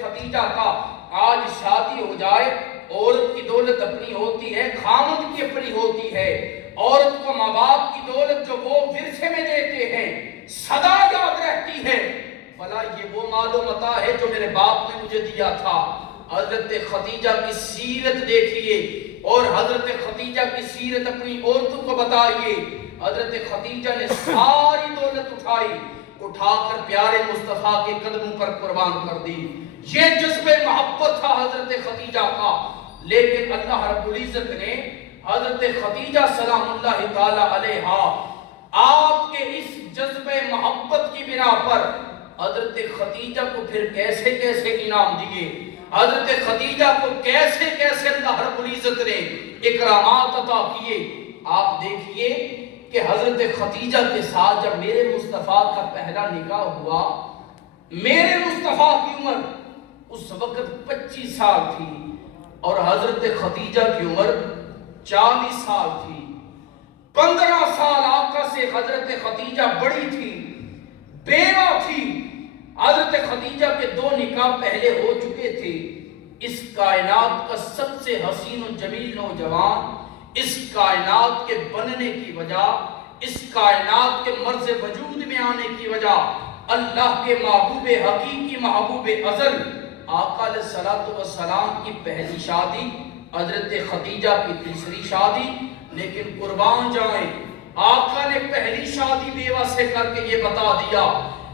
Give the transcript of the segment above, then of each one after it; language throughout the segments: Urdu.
خدیجہ کا آج شادی ہو جائے، عورت کی دولت اپنی ہوتی ہے، خامد کی اپنی ہوتی ہے، عورت کو ماں باپ کی دولت جو وہ ورثے میں دیتے ہیں سدا یاد رہتی ہے، بھلا یہ وہ مال و متاع ہے جو میرے باپ نے مجھے دیا تھا۔ حضرت خدیجہ کی سیرت دیکھیے اور حضرت خدیجہ کی سیرت اپنی عورتوں کو بتائیے۔ حضرت خدیجہ نے ساری دولت اٹھا کر پیارے مصطفیٰ کے قدموں پر قربان کر دی۔ یہ جذبہ محبت تھا حضرت خدیجہ کا، لیکن اللہ رب العزت نے حضرت خدیجہ سلام اللہ تعالی علیہا آپ کے اس جذبہ محبت کی بنا پر حضرت خدیجہ کو پھر کیسے کیسے انعام دیے، حضرت خدیجہ کو کیسے کیسے اللہ رب العزت نے اکرامات عطا کیے۔ آپ دیکھیے کہ حضرت خدیجہ کے ساتھ جب میرے مصطفیٰ کا پہلا نکاح ہوا، میرے مصطفیٰ کی عمر اس وقت 25 سال تھی اور حضرت خدیجہ کی عمر 40 سال تھی۔ 15 سال آقا سے حضرت خدیجہ بڑی تھی، بیوہ تھی۔ حضرت خدیجہ کے 2 نکاح پہلے ہو چکے تھے۔ اس کائنات کا سب سے حسین و جمیل نوجوان، اس کائنات کے بننے کی وجہ، اس کائنات کے مرز وجود میں آنے کی وجہ اللہ کے محبوب حقیقی، محبوب ازل آقا علیہ السلام کی پہلی شادی، حضرت خدیجہ کی تیسری شادی۔ لیکن قربان جائیں، آقا نے پہلی شادی بیوہ سے کر کے یہ بتا دیا،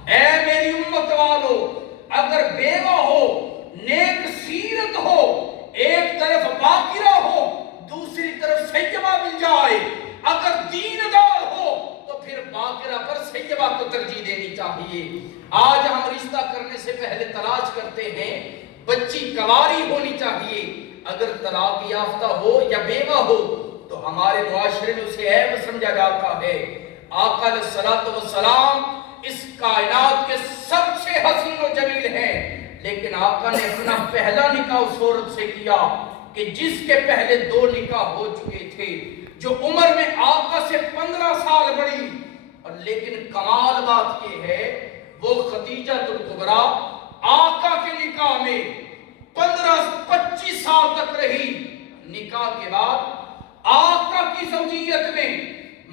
اے میری امت والو، اگر بیوہ ہو، نیک سیرت ہو، ایک طرف باقرہ ہو، دوسری طرف سیبہ مل جائے، اگر دیندار ہو تو پھر باقرہ پر سیبہ کو ترجیح دینی چاہیے۔ آج ہم رشتہ کرنے سے پہلے تلاش کرتے ہیں بچی کنواری ہونی چاہیے، اگر طلاق یافتہ ہو یا بیوہ ہو تو ہمارے معاشرے میں اسے عیب سمجھا جاتا ہے۔ آقا علیہ السلام اس کائنات کے سب سے حسین و جمیل ہیں، لیکن آقا نے اپنا پہلا نکاح اس عورت سے کیا کہ جس کے پہلے 2 نکاح ہو چکے تھے، جو عمر میں آقا سے 15 سال بڑی، اور لیکن کمال بات یہ ہے وہ خدیجہ الکبریٰ آقا کے نکاح میں 15-25 سال تک رہی۔ نکاح کے بعد آقا کی زوجیت میں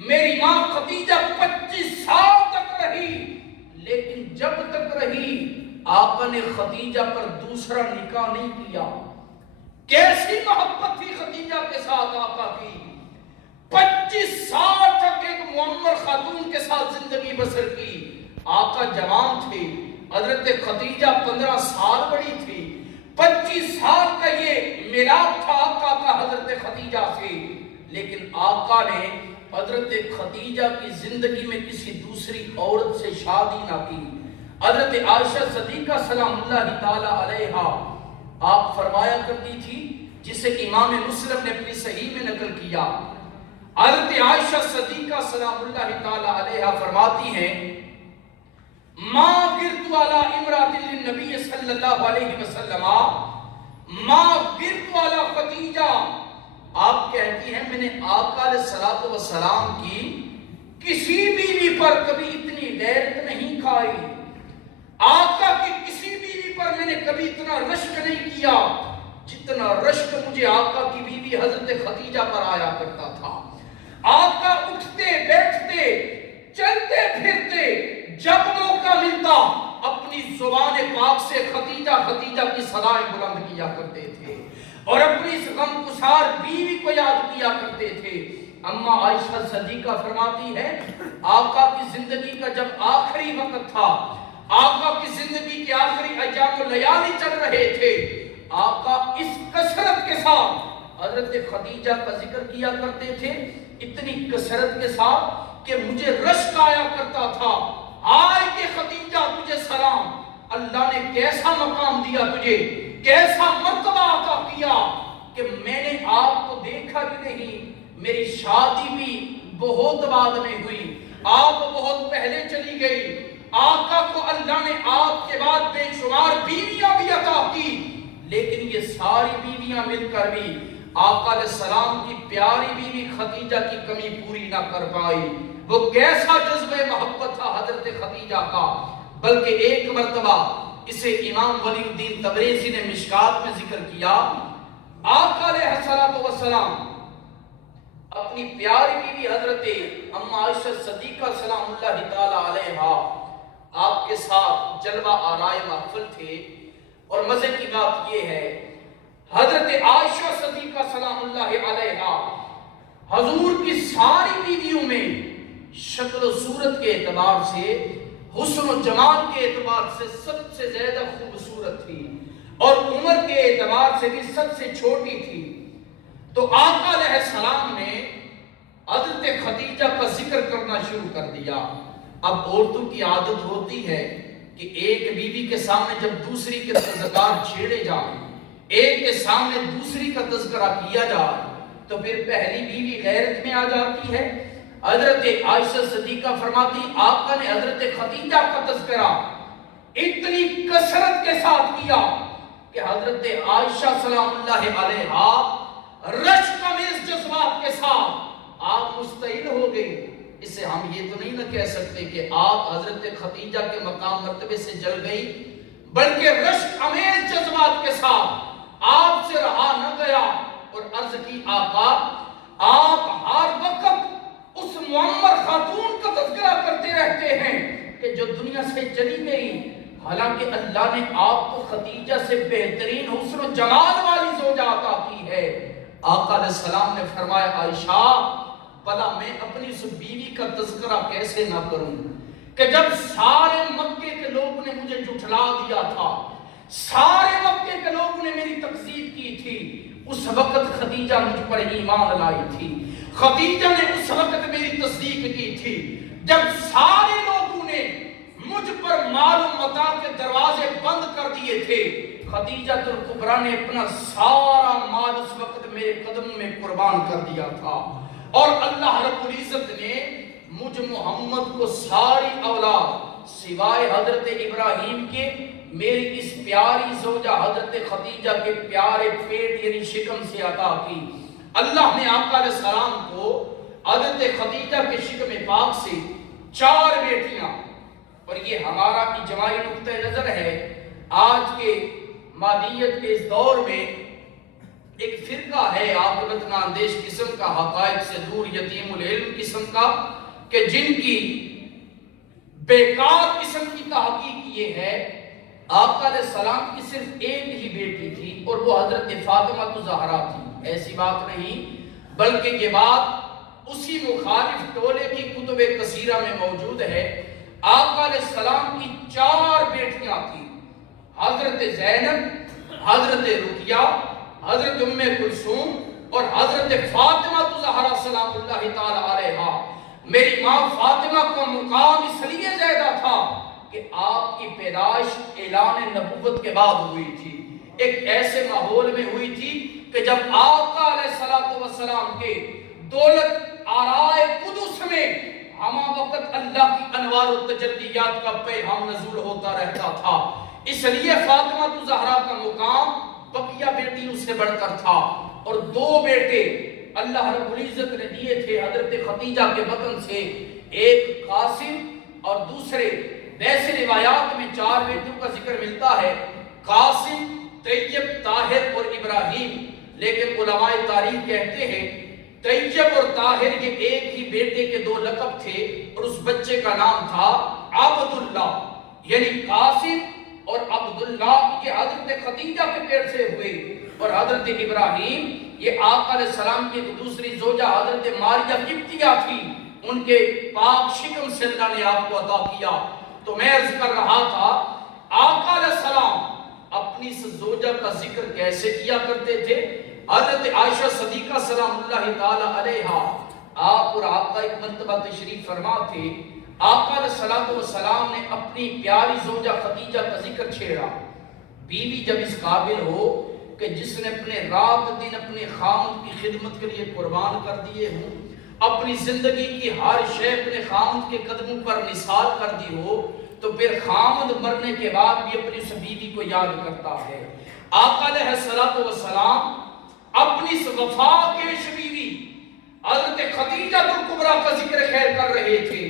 میری ماں خدیجہ 25 سال تک رہی، لیکن جب تک رہی آقا نے خدیجہ پر دوسرا نکاح نہیں کیا۔ کیسی محبت تھی خدیجہ کے ساتھ آقا کی، 25 سال تک ایک معمر خاتون کے ساتھ زندگی بسر کی۔ آقا جوان تھے، حضرت خدیجہ 15 سال بڑی تھی، 25 سال کا یہ میلاد تھا آقا کا حضرت خدیجہ سے، لیکن آقا نے حضرت خدیجہ کی زندگی میں کسی دوسری عورت سے شادی نہ کی۔ حضرت عائشہ صدیقہ سلام اللہ تعالی علیہا آپ فرمایا کرتی تھی، جسے امام مسلم نے اپنی صحیح میں نقل کیا، حضرت عائشہ صدیقہ سلام اللہ تعالی علیہا فرماتی ہیں، ما غرت علی امرأۃ للنبی صلی اللہ علیہ وسلم ما غرت علی خدیجہ۔ آپ کہتی ہیں میں نے آقا علیہ السلام کی کسی بیوی پر کبھی اتنی غیرت نہیں کھائی، آقا کی کسی بیوی پر میں نے کبھی اتنا رشک نہیں کیا جتنا رشک مجھے آقا کی بیوی حضرت خدیجہ پر آیا کرتا تھا۔ آقا اٹھتے بیٹھتے چلتے پھرتے جب موقع ملتا اپنی زبان پاک سے خدیجہ خدیجہ کی صدائیں بلند کیا کرتے تھے اور اپنی اس غمگسار بیوی کو یاد کیا کرتے تھے۔ اما عائشہ صدیقہ فرماتی ہے، آقا کی زندگی کا جب آخری وقت تھا، آقا کی زندگی کے آخری ایام و لیالی چل رہے تھے، آقا اس کثرت کے ساتھ حضرت خدیجہ کا ذکر کیا کرتے تھے، اتنی کثرت کے ساتھ کہ مجھے رشک آیا کرتا تھا، آئے کہ خدیجہ تجھے سلام، اللہ نے کیسا مقام دیا تجھے، کیسا مرتبہ عطا کیا کہ میں نے آپ کو دیکھا بھی نہیں، میری شادی بھی بہت بعد میں ہوئی، آپ بہت پہلے چلی گئی، آقا کو اللہ نے آپ کے بعد بے شمار بیویاں بھی عطا کی، لیکن یہ ساری بیویاں مل کر بھی آقا علیہ السلام کی پیاری بیوی خدیجہ کی کمی پوری نہ کر پائی۔ وہ کیسا جذبہ محبت تھا حضرت خدیجہ کا، بلکہ ایک مرتبہ اسے امام ولی الدین تبریزی نے مشکات میں ذکر کیا۔ آقا علیہ الصلوۃ والسلام اپنی پیاری بیوی حضرت اما عائشہ صدیقہ سلام اللہ تعالی علیہا آپ کے ساتھ جلوہ آرائے محفل تھے، اور مزے کی بات یہ ہے حضرت عائشہ صدیقہ سلام اللہ علیہا حضور کی ساری بیویوں میں شکل و صورت کے اعتبار سے، حسن و جمال کے اعتبار سے سب سے زیادہ خوبصورت تھی، اور عمر کے اعتبار سے بھی سب سے چھوٹی تھی۔ تو آقا علیہ السلام نے حضرت خدیجہ کا ذکر کرنا شروع کر دیا۔ اب عورتوں کی عادت ہوتی ہے کہ ایک بیوی کے سامنے جب دوسری کے تذکار چھیڑے جائیں، ایک کے سامنے دوسری کا تذکرہ کیا جائے، تو پھر پہلی بیوی غیرت میں آ جاتی ہے۔ حضرت عائشہ صدیقہ فرماتی آقا نے حضرت خدیجہ کا تذکرہ اتنی کثرت کے ساتھ کیا کہ حضرت عائشہ سلام اللہ علیہا رشک آمیز جذبات کے ساتھ آپ مستعد ہو گئی۔ اس سے ہم یہ تو نہیں نہ کہہ سکتے کہ آپ حضرت خدیجہ کے مقام مرتبے سے جل گئی، بلکہ رشک آمیز جذبات کے ساتھ آپ سے رہا نہ گیا، اور عرض کی آقا آپ ہر وقت اس معمر خاتون کا تذکرہ کرتے رہتے ہیں کہ جو دنیا سے چلی گئی، حالانکہ اللہ نے آپ کو خدیجہ سے بہترین حسن و جمال والی زوجہ عطا کی ہے۔ آقا علیہ السلام نے فرمایا عائشہ بھلا میں اپنی اس بیوی کا تذکرہ کیسے نہ کروں کہ جب سارے مکے کے لوگوں نے مجھے جھٹلا دیا تھا، سارے مکے کے لوگوں نے میری تکذیب کی تھی، اس وقت خدیجہ مجھ پر ایمان لائی تھی، خدیجہ نے اس وقت میری تصدیق کی تھی۔ جب سارے لوگوں نے مجھ پر مال و متاع کے دروازے بند کر دیے تھے، خدیجہ الکبریٰ نے اپنا سارا مال اس وقت میرے قدم میں قربان کر دیا تھا، اور اللہ رب العزت نے مجھ محمد کو ساری اولاد سوائے حضرت ابراہیم کے میری اس پیاری زوجہ حضرت خدیجہ کے پیارے پیٹ یعنی شکم سے عطا کی۔ اللہ نے آقا علیہ السلام کو حضرت خدیجہ کے شکم پاک سے 4 بیٹیاں، اور یہ ہمارا اجماعی نقطہ نظر ہے۔ آج کے مادیت کے اس دور میں ایک فرقہ ہے عاقبت ناندیش قسم کا، حقائق سے دور یتیم العلم قسم کا، کہ جن کی بیکار قسم کی تحقیق یہ ہے آقا علیہ السلام کی صرف ایک ہی بیٹی تھی، اور وہ حضرت فاطمہ الزہرا تھی۔ ایسی بات نہیں، بلکہ یہ بات اسی مخالف ٹولے کی کتب کثیرہ میں موجود ہے۔ آقا علیہ السلام کی 4 بیٹیاں تھیں، حضرت زینب، حضرت رقیہ، حضرت ام کلثوم اور حضرت فاطمہ الزہرا سلام اللہ تعالی علیہا۔ میری ماں فاطمہ کا مقام اس لیے زیادہ تھا کہ آپ کی پیدائش اعلان نبوت کے بعد ہوئی تھی، ایک ایسے ماحول میں ہوئی تھی کہ جب آقا علیہ السلام کے دولت آرائے قدس میں ہمہ وقت اللہ کی انوار و تجلیات کا پیغام نزول ہوتا رہتا تھا، اس لیے فاطمہ الزہرا کا مقام بقیہ بیٹیوں سے بڑھ کر تھا۔ اور 2 بیٹے اللہ رب العزت نے دیے تھے حضرت خدیجہ کے بطن سے، ایک قاسم اور دوسرے، ویسے روایات میں 4 بیٹوں کا ذکر ملتا ہے، قاسم، طیب، طاہر اور ابراہیم، لیکن علماء تاریخ کہتے ہیں طیب اور طاہر یہ ایک ہی بیٹے کے 2 لقب تھے، اور اس بچے کا نام تھا عبداللہ، یعنی قاسم اور عبداللہ یہ حضرت خدیجہ کے پیٹ سے ہوئے، اور حضرت ابراہیم یہ آقا علیہ السلام کی دوسری زوجہ حضرت ماریہ قبطیہ تھی، ان کے پاک شکم سے اللہ نے آپ کو عطا کیا۔ تو میں عرض کر رہا تھا آقا علیہ السلام اپنی اس زوجہ کا ذکر کیسے کیا کرتے تھے۔ حضرت عائشہ صدیقہ سلام اللہ تعالی علیہا آپ اور آقا ایک مرتبہ تشریف فرما تھے، آقا علیہ السلام نے اپنی پیاری زوجہ خدیجہ کا ذکر چھیڑا۔ بیوی جب اس قابل ہو کہ جس نے اپنے رات دن اپنے خامد کی خدمت کے لیے قربان کر دیے ہوں، اپنی زندگی کی ہر شے اپنے خامد کے قدموں پر نثار کر دی ہو، تو پھر خامد مرنے کے بعد بھی اپنی اس بیوی کو یاد کرتا ہے۔ آقا علیہ السلام اپنی اس وفا کیش بیوی حضرت خدیجہ الکبریٰ کا ذکر خیر کر رہے تھے،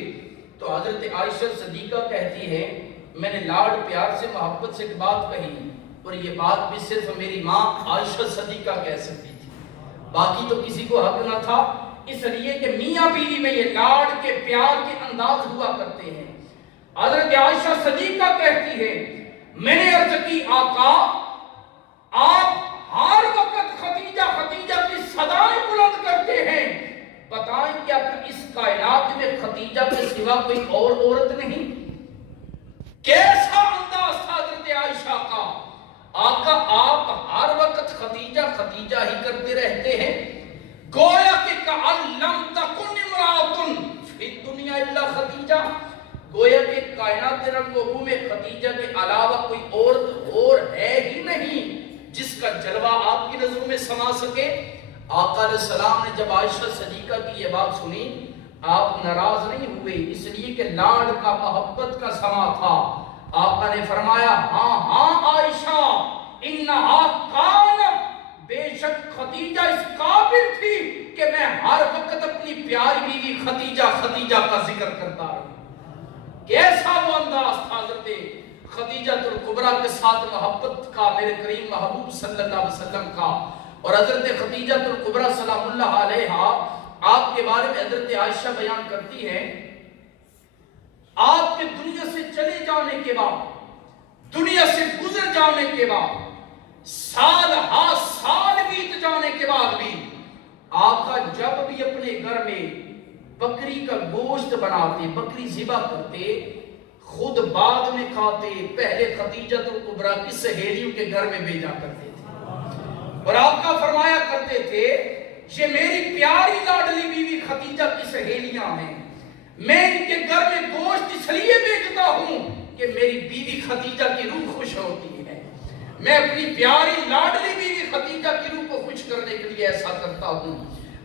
تو حضرت عائشہ صدیقہ کہتی ہے میں نے لاڈ پیار سے محبت سے ایک بات کہی، اور یہ بات بھی صرف میری ماں عائشہ صدیقہ کہہ سکتی تھی، باقی تو کسی کو حق نہ تھا، اس لیے کہ میاں بیوی میں یہ لاڈ کے پیار کے انداز ہوا کرتے ہیں۔ حضرت عائشہ صدیقہ کہتی ہے میں نے عرض کی آقا آپ ہر وقت خدیجہ خدیجہ کی صدائیں بلند کرتے ہیں، بتائیں کیا اس کائنات میں خدیجہ کے سوا کوئی اور عورت نہیں؟ کیسا انداز تھا حضرت عائشہ کا، آقا آپ ہر وقت خدیجہ خدیجہ ہی کرتے رہتے ہیں، گویا کہ کأن لم تکن امرأۃ فی الدنیا الا خدیجہ، گویا کہ کائنات رنگ و بو میں خدیجہ کے علاوہ کوئی عورت اور ہے ہی نہیں جس کا جلوہ آپ کی نظروں میں سما سکے۔ آقا علیہ السلام نے جب عائشہ صدیقہ کی یہ بات سنی، آپ ناراض نہیں ہوئے، اس لیے کہ لاڈ کا محبت کا سما تھا۔ آقا نے فرمایا ہاں ہاں عائشہ انہا کانت، بے شک خدیجہ اس قابل تھی کہ میں ہر وقت اپنی پیاری بیوی خدیجہ خدیجہ کا ذکر کرتا رہا۔ کیسا وہ انداز تھا حضرت خدیجہ الکبریٰ کے ساتھ محبت کا، میرے کریم محبوب صلی اللہ علیہ وسلم کا۔ اور حضرت خدیجہ الکبریٰ سلام اللہ علیہا آپ کے بارے میں حضرت عائشہ بیان کرتی ہے، آپ کے دنیا سے چلے جانے کے بعد، دنیا سے گزر جانے کے بعد، سال ہا سال بیت جانے کے بعد بھی آقا جب بھی اپنے گھر میں بکری کا گوشت بناتے، بکری ذبح کرتے، خود بعد میں کھاتے، پہلے خدیجہ الکبریٰ کی سہیلیوں کے گھر میں بھیجا کرتے تھے، اور آقا فرمایا کرتے تھے یہ میری پیاری لاڈلی بیوی خدیجہ کی سہیلیاں ہیں، میں ان کے گھر میں گوشت اس لیے بھیجتا ہوں کہ میری بیوی خدیجہ کی روح خوش ہوتی ہے، میں اپنی پیاری لاڈلی بیوی خدیجہ کی روح کو خوش کرنے کے لیے ایسا کرتا ہوں۔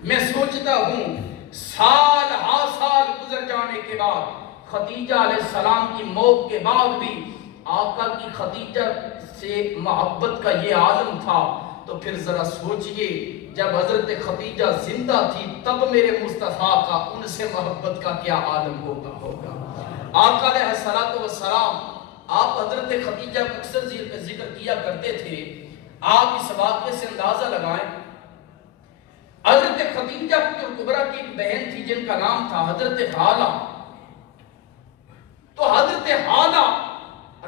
میں سوچتا ہوں سال ہا سال گزر جانے کے بعد، خدیجہ علیہ السلام کی موت کے بعد بھی آقا کی خدیجہ سے محبت کا یہ عالم تھا، تو پھر ذرا سوچئے جب حضرت خدیجہ زندہ تھی تب میرے مصطفیٰ کا ان سے محبت کا کیا عالم ہوگا۔ آقا علیہ السلام آپ حضرت خدیجہ کا اکثر ذکر کیا کرتے تھے، آپ اس واقعے سے اندازہ لگائیں، حضرت خدیجہ الکبریٰ کی ایک بہن تھی جن کا نام تھا حضرت ہالہ، تو حضرت ہالہ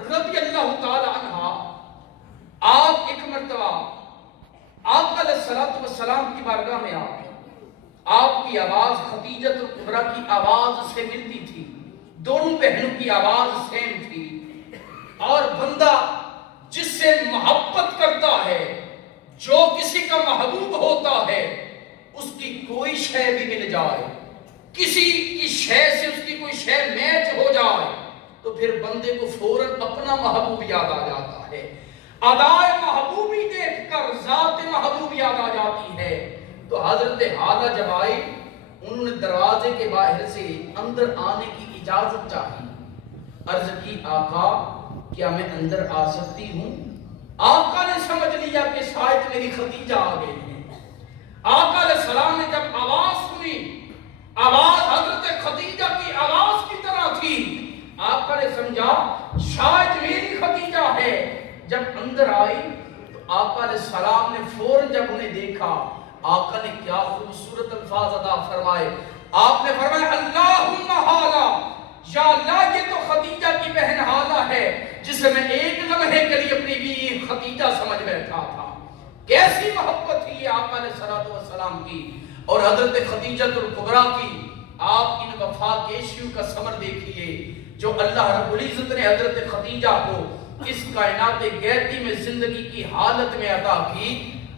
رضی اللہ تعالی عنہ آپ ایک مرتبہ آقا علیہ السلام کی بارگاہ میں آئے، آپ کی آواز خدیجہ الکبریٰ کی آواز سے ملتی تھی، دونوں بہنوں کی آواز سیم تھی، اور بندہ جس سے محبت کرتا ہے، جو کسی کا محبوب ہوتا ہے، اس کی کوئی شے بھی مل جائے، کسی کی شے سے اس کی کوئی شے میچ ہو جائے تو پھر بندے کو فوراً اپنا محبوب یاد آ جاتا ہے، ادائے محبوبی دیکھ کر ذات محبوب یاد آ جاتی ہے۔ تو حضرت ہالہ جب آئی، انہوں نے دروازے کے باہر سے اندر آنے کی اجازت چاہی، عرض کی آقا کیا میں اندر آ سکتی ہوں؟ آقا نے سمجھ لیا کہ شاید میری خدیجہ آ گئی ہے۔ آقا علیہ السلام نے جب آواز سنی، آواز حضرت خدیجہ کی آواز کی طرح تھی، آقا نے سمجھا شاید میری خدیجہ ہے۔ جب اندر آئی تو آقا علیہ السلام نے فوراً جب انہیں دیکھا، آقا نے کیا خوبصورت الفاظ ادا فرمائے، آپ نے فرمایا اللہم ہالہ، یا اللہ یہ تو خدیجہ کی بہن ہالہ ہے جسے میں ایک لمحے کے لیے اپنی بیوی خدیجہ سمجھ بیٹھا تھا۔ کیسی محبت تھی یہ آقا علیہ السلام کی اور حضرت خدیجہ الکبریٰ کی۔ آپ ان وفا کیشیوں کا ثمر دیکھیے جو اللہ رب العزت نے حضرت خدیجہ کو اس کائنات گہتی میں زندگی کی حالت میں عطا کی۔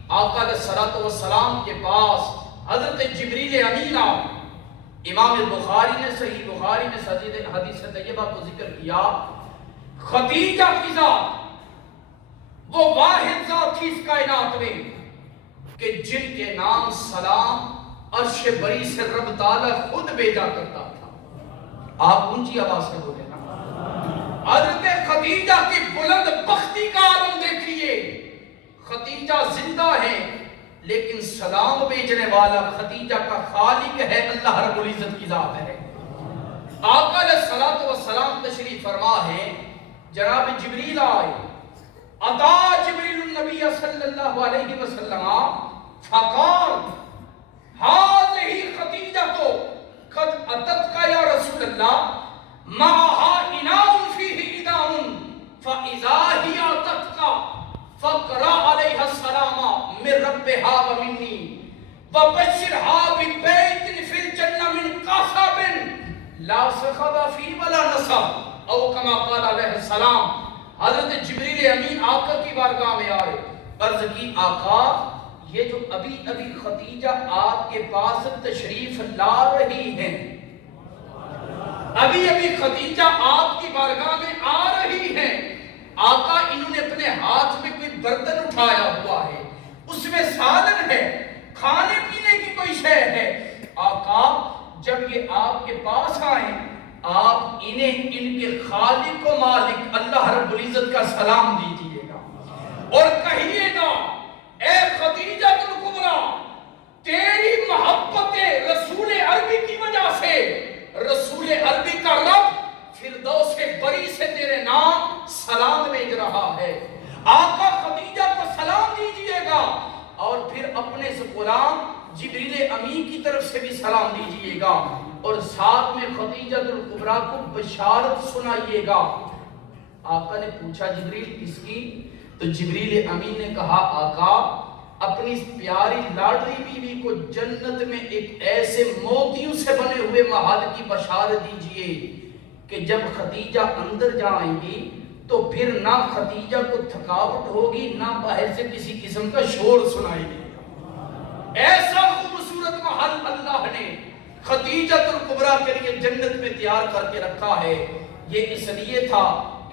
آقا علیہ السلام کے پاس حضرت جبریل امین، امام بخاری نے صحیح بخاری میں حدیث طیبہ کو ذکر کیا، خدیجہ کی ذات وہ واحد ذات تھی اس کائنات میں کہ جن کے نام سلام عرش بری سے رب تعالیٰ خود بھیجا کرتا تھا۔ آپ اونچی آواز سے بولے نا، حضرت خدیجہ کی بلند بختی کا عالم دیکھیے، خدیجہ زندہ ہے لیکن سلام بھیجنے والا خدیجہ کا خالق ہے، اللہ رب العزت کی ذات ہے۔ آقا علیہ السلام تشریف فرما ہے، جناب جبریل آئے، اتا جبریل النبی صلی اللہ علیہ وسلم فقال هذه خدیجہ قد اتتک یا رسول اللہ معها اناء فیہ ادام فاذا ہی اتتک فقرا علیہ السلام من ربها ومنی وبشرها ببیت فی الجنہ من قصب لا صخب فی ولا نصب او کما قال علیہ السلام۔ حضرت جبریل امین آقا کی بارگاہ میں آئے، عرض کی آقا یہ جو ابھی ابھی خدیجہ آپ کے پاس تشریف لا رہی ہیں، ابھی ابھی خدیجہ آپ کی بارگاہ میں آ رہی ہیں، آقا انہوں نے اپنے ہاتھ میں کوئی برتن اٹھایا ہوا ہے، اس میں سالن ہے، کھانے پینے کی کوئی شے ہے۔ آقا جب یہ آپ کے پاس آئیں آپ انہیں ان کے خالق و مالک اللہ رب العزت کا سلام دیجئے گا اور کہیے گا اے خدیجہ الکبریٰ، تیری محبت رسول عربی کی وجہ سے رسول عربی کا رب فردوس بری سے تیرے نام سلام بھیج رہا ہے۔ آقا خدیجہ کو سلام دیجئے گا اور پھر اپنے سے غلام جبریل امین کی طرف سے بھی سلام دیجئے گا اور ساتھ میں خدیجہ الکبریٰ کو بشارت سنائیے گا۔ آقا نے پوچھا جبریل کس کی؟ تو جبریل امین نے کہا آقا اپنی اس پیاری لاڈلی بیوی کو جنت میں ایک ایسے موتیوں سے بنے ہوئے محل کی بشارت دیجئے کہ جب خدیجہ اندر جائیں گی تو پھر نہ خدیجہ کو تھکاوٹ ہوگی نہ باہر سے کسی قسم کا شور سنائی دے گا۔ ایسا خوبصورت محل اللہ نے خدیجہ الکبریٰ کے لیے جنت میں تیار کر کے رکھا ہے۔ یہ اس لیے تھا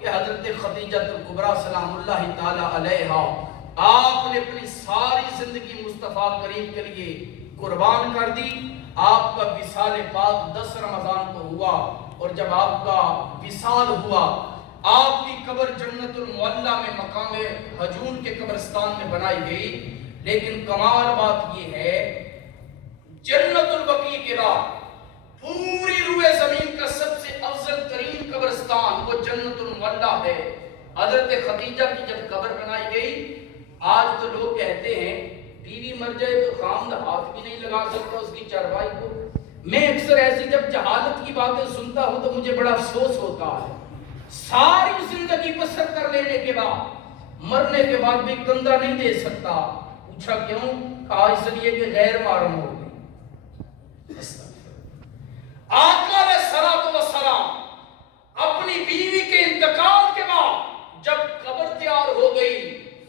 کہ حضرت خدیجہ الکبریٰ سلام اللہ تعالی علیہا آپ نے اپنی ساری زندگی مصطفیٰ کریم کے لیے قربان کر دی۔ آپ کا وصال پاک 10 رمضان کو ہوا اور جب آپ کا وصال ہوا آپ کی قبر جنت المعلیٰ میں مقام ہجون کے قبرستان میں بنائی گئی، لیکن کمال بات یہ ہے جنت البقیع کے بعد پوری روئے زمین کا سب سے افضل ترین قبرستان وہ جنت المعلیٰ ہے۔ حضرت خدیجہ کی جب قبر بنائی گئی، آج تو لوگ کہتے ہیں بیوی مر جائے تو خامد ہاتھ بھی نہیں لگا سکتا اس کی چارپائی کو۔ میں اکثر ایسی جب جہالت کی باتیں سنتا ہوں تو مجھے بڑا افسوس ہوتا ہے۔ ساری زندگی بسر کر لینے کے بعد مرنے کے بعد بھی کندھا نہیں دے سکتا۔ پوچھا کیوں؟ کہا اس لیے کہ غیر محرم ہو گئی۔ آقا علیہ السلام اپنی بیوی کے انتقال کے بعد جب قبر تیار ہو گئی،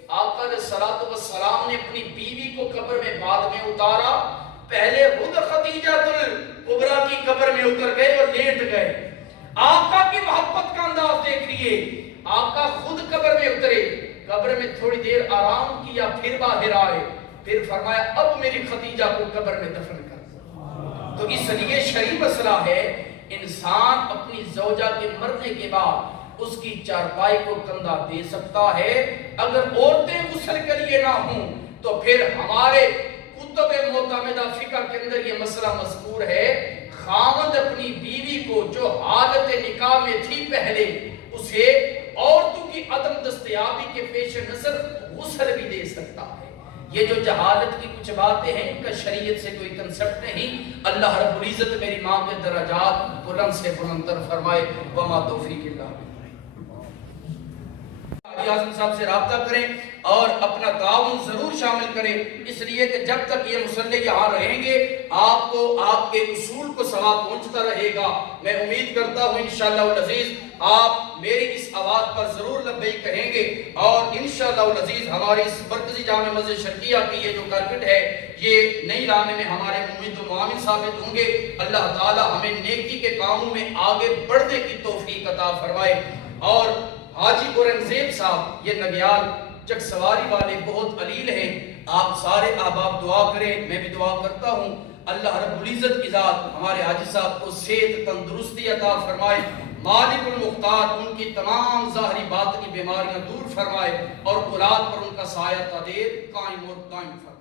آقا علیہ السلام نے اپنی بیوی کو قبر میں بعد میں اتارا۔ پہلے خود خدیجہ الکبریٰ کی قبر میں اتر گئے اور لیٹ گئے۔ آقا کی محبت کا انداز دیکھئے، آقا خود قبر میں اترے، قبر میں تھوڑی دیر آرام کیا، پھر باہر آئے، پھر فرمایا اب میری خدیجہ کو قبر میں دفن کر۔ تو اس لیے شریف مسئلہ ہے انسان اپنی زوجہ کے مرنے کے بعد اس کی چارپائی کو کندھا دے سکتا ہے۔ اگر عورتیں غسل کے لیے نہ ہوں تو پھر ہمارے کتب معتمدہ فقہ کے اندر یہ مسئلہ مذکور ہے، خامد اپنی بیوی کو جو حالت نکاح میں تھی پہلے اسے عورتوں کی عدم دستیابی کے پیش نظر غسل بھی دے سکتا ہے۔ یہ جو جہالت کی کچھ باتیں ہیں ان کا شریعت سے کوئی کنسپٹ نہیں۔ اللہ رب العزت میری ماں کے درجات بلند سے بلندتر فرمائے۔ وما توفیق اللہ باللہ۔ اعظم صاحب سے رابطہ کریں اور اپنا تعاون ضرور شامل کریں، اس لیے کہ جب تک یہ مصلی یہاں رہیں گے آپ کو آپ کے اصول کو ثواب پہنچتا رہے گا۔ میں امید کرتا ہوں انشاءاللہ العزیز آپ میری اس آواز پر ضرور لبیک کہیں گے اور انشاءاللہ العزیز ہماری اس مرکزی جامع مسجد شرقیہ کی یہ جو کارپٹ ہے یہ نئی لانے میں ہمارے امید و معاون ثابت ہوں گے۔ اللہ تعالی ہمیں نیکی کے کاموں میں آگے بڑھنے کی توفیق عطا فرمائے۔ اور حاجی اورنگزیب صاحب یہ نگیال چک سواری والے بہت علیل ہیں، آپ سارے احباب دعا کریں، میں بھی دعا کرتا ہوں اللہ رب العزت کی ذات ہمارے حاجی صاحب کو صحت تندرستی عطا فرمائے، مالک المختار ان کی تمام ظاہری باطنی بیماریاں دور فرمائے اور اولاد پر ان کا سایہ قدیر قائم اور قائم فرمائے۔